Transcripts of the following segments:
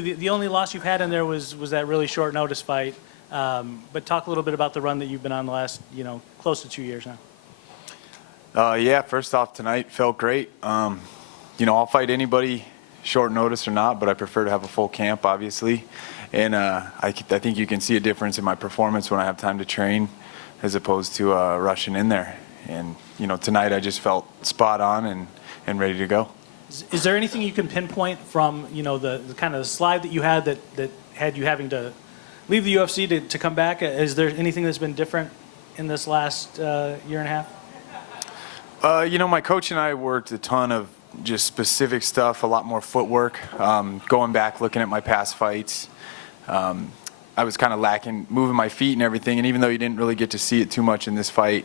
The only loss you've had in there was that really short notice fight. But talk a little bit about the run that you've been on the last, close to 2 years now. Yeah, first off, tonight felt great. I'll fight anybody, short notice or not, but I prefer to have a full camp, obviously. And I think you can see a difference in my performance when I have time to train as opposed to rushing in there. And, tonight I just felt spot on and ready to go. Is there anything you can pinpoint from, the kind of slide that you had that had you having to leave the UFC to come back? Is there anything that's been different in this last year and a half? My coach and I worked a ton of just specific stuff, a lot more footwork. Going back, looking at my past fights, I was kind of lacking moving my feet and everything. And even though you didn't really get to see it too much in this fight,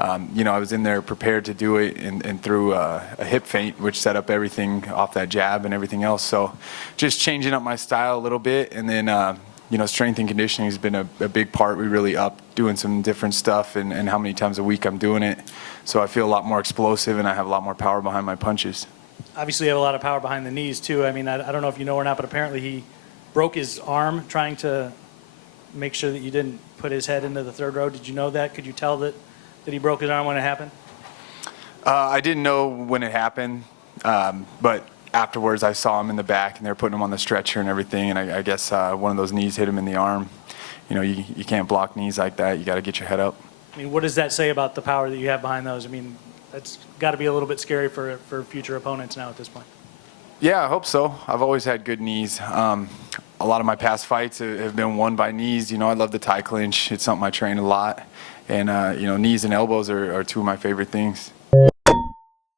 I was in there prepared to do it and threw a hip feint, which set up everything off that jab and everything else. So just changing up my style a little bit. And then, strength and conditioning has been a big part. We really upped doing some different stuff and how many times a week I'm doing it. So I feel a lot more explosive and I have a lot more power behind my punches. Obviously, you have a lot of power behind the knees, too. I mean, I don't know if you know or not, but apparently he broke his arm trying to make sure that you didn't put his head into the third row. Did you know that? Could you tell that he broke his arm when it happened? I didn't know when it happened, but afterwards I saw him in the back and they were putting him on the stretcher and everything, and I guess one of those knees hit him in the arm. You can't block knees like that. You got to get your head up. I mean, what does that say about the power that you have behind those? I mean, that's got to be a little bit scary for future opponents now at this point. Yeah, I hope so. I've always had good knees. A lot of my past fights have been won by knees. I love the tie clinch. It's something I train a lot. And, knees and elbows are two of my favorite things.